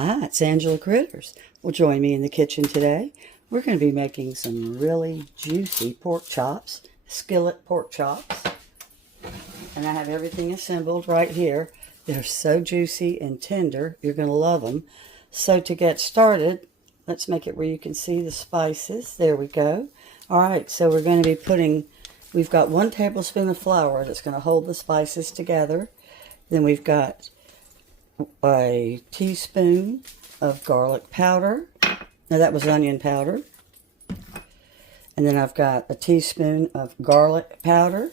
Hi, it's Angela Critters. Well, join me in the kitchen today. We're going to be making some really juicy pork chops, skillet pork chops. And I have everything assembled right here. They're so juicy and tender. You're going to love them. So to get started, let's make it where you can see the spices. There we go. All right, so we're going to be we've got 1 tablespoon of flour that's going to hold the spices together. Then we've got a teaspoon of garlic powder. Now that was onion powder. And then I've got a teaspoon of garlic powder.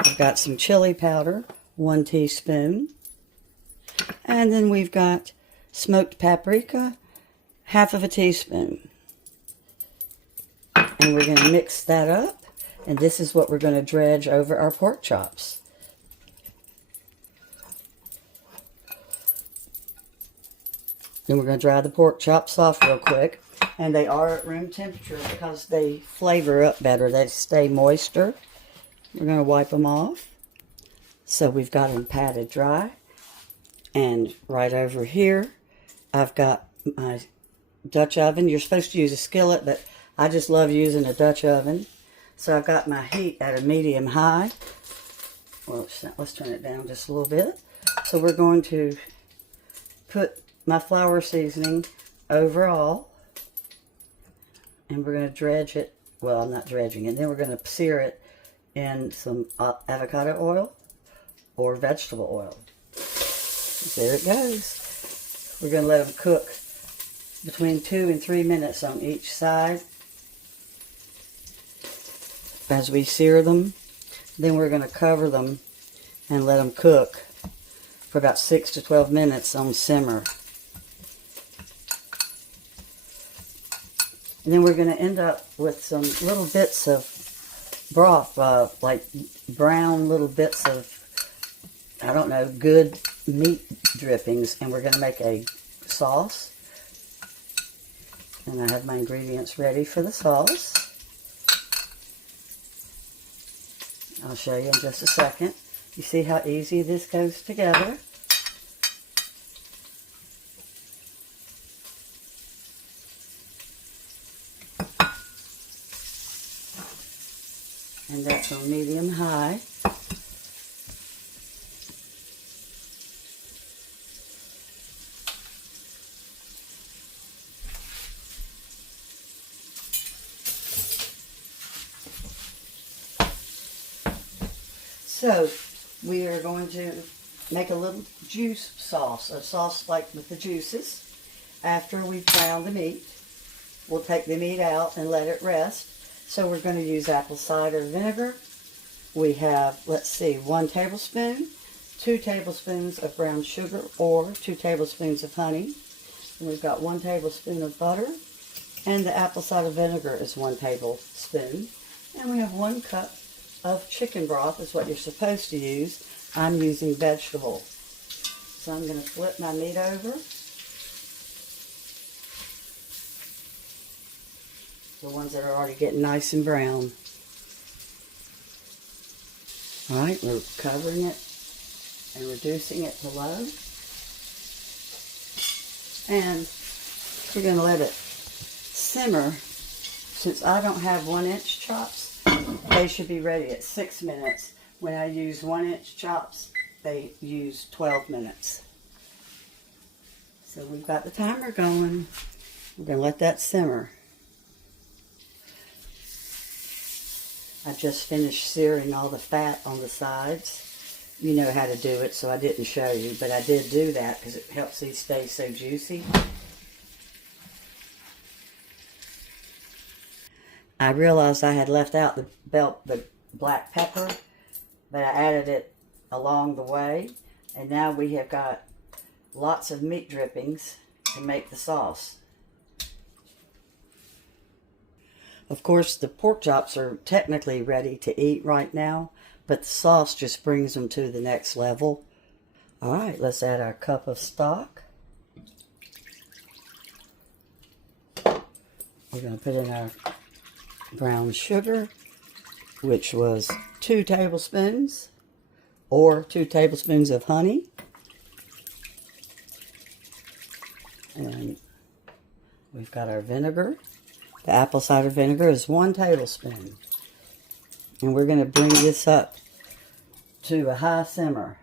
I've got some chili powder, 1 teaspoon. And then we've got smoked paprika, 1/2 teaspoon. And we're going to mix that up. And this is what we're going to dredge over our pork chops. Then we're going to dry the pork chops off real quick. And they are at room temperature because they flavor up better. They stay moister. We're going to wipe them off. So we've got them patted dry. And right over here, I've got my Dutch oven. You're supposed to use a skillet, but I just love using a Dutch oven. So I've got my heat at a medium high. Well, let's turn it down just a little bit. So we're going to put my flour seasoning over all, and we're going to dredge it. Well, I'm not dredging it. Then we're going to sear it in some avocado oil or vegetable oil. There it goes. We're going to let them cook between 2 and 3 minutes on each side as we sear them. Then we're going to cover them and let them cook for about 6 to 12 minutes on simmer. And then we're going to end up with some little bits of broth, like brown little bits of, I don't know, good meat drippings. And we're going to make a sauce. And I have my ingredients ready for the sauce. I'll show you in just a second. You see how easy this goes together? And that's on medium high. So we are going to make a little juice sauce, a sauce like with the juices. After we've browned the meat, we'll take the meat out and let it rest. So we're going to use apple cider vinegar. We have, let's see, 1 tablespoon, 2 tablespoons of brown sugar or 2 tablespoons of honey. And we've got 1 tablespoon of butter. And the apple cider vinegar is 1 tablespoon. And we have 1 cup of chicken broth is what you're supposed to use. I'm using vegetable. So I'm going to flip my meat over. The ones that are already getting nice and brown. Alright, we're covering it and reducing it to low. And we're going to let it simmer. Since I don't have 1-inch chops, they should be ready at 6 minutes. When I use 1-inch chops, they use 12 minutes. So we've got the timer going. We're going to let that simmer. I just finished searing all the fat on the sides. You know how to do it, so I didn't show you, but I did do that because it helps these stay so juicy. I realized I had left out the black pepper, but I added it along the way, and now we have got lots of meat drippings to make the sauce. Of course, the pork chops are technically ready to eat right now, but the sauce just brings them to the next level. All right, let's add our cup of stock. We're going to put in our brown sugar, which was 2 tablespoons, or 2 tablespoons of honey. And we've got our vinegar. The apple cider vinegar is 1 tablespoon. And we're going to bring this up to a high simmer.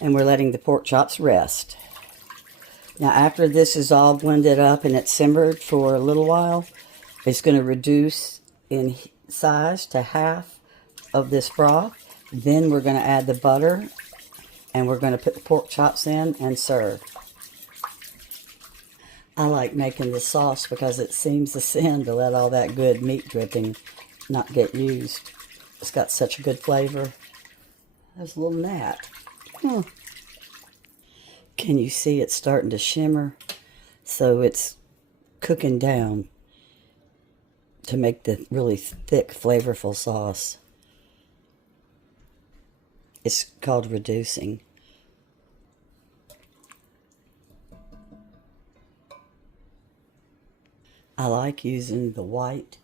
And we're letting the pork chops rest. Now after this is all blended up and it's simmered for a little while, it's going to reduce in size to half of this broth. Then we're going to add the butter and we're going to put the pork chops in and serve. I like making the sauce because it seems a sin to let all that good meat dripping not get used. It's got such a good flavor. There's a little gnat. Can you see it's starting to shimmer? So it's cooking down to make the really thick, flavorful sauce. It's called reducing. I like using the white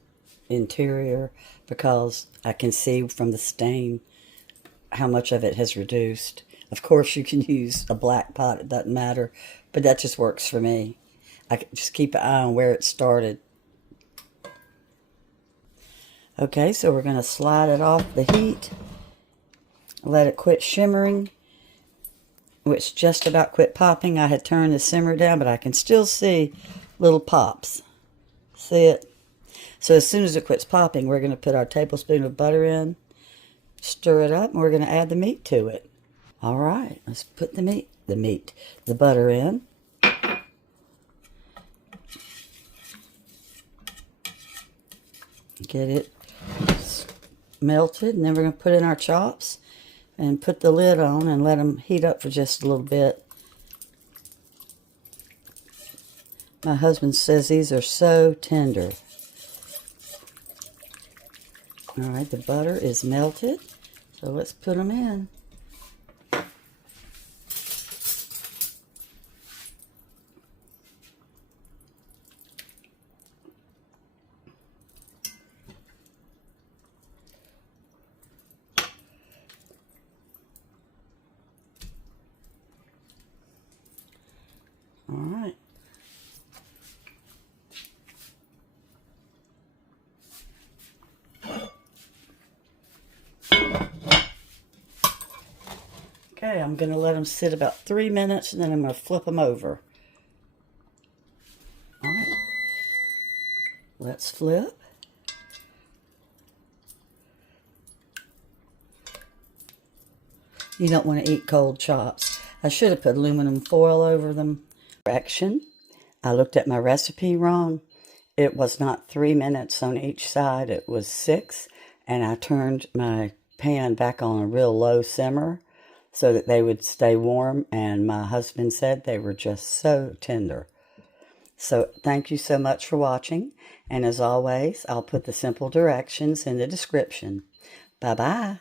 interior because I can see from the stain how much of it has reduced. Of course, you can use a black pot, it doesn't matter, but that just works for me. I can just keep an eye on where it started. Okay, so we're going to slide it off the heat, let it quit shimmering. It's just about quit popping. I had turned the simmer down, but I can still see little pops. See it? So as soon as it quits popping, we're going to put our tablespoon of butter in, stir it up, and we're going to add the meat to it. All right, let's put the butter in. Get it melted, and then we're going to put in our chops and put the lid on and let them heat up for just a little bit. My husband says these are so tender. All right, the butter is melted, so let's put them in. All right. Okay, I'm going to let them sit about 3 minutes, and then I'm going to flip them over. All right. Let's flip. You don't want to eat cold chops. I should have put aluminum foil over them. Correction. I looked at my recipe wrong. It was not 3 minutes on each side. It was 6. And I turned my pan back on a real low simmer so that they would stay warm. And my husband said they were just so tender. So thank you so much for watching. And as always, I'll put the simple directions in the description. Bye-bye.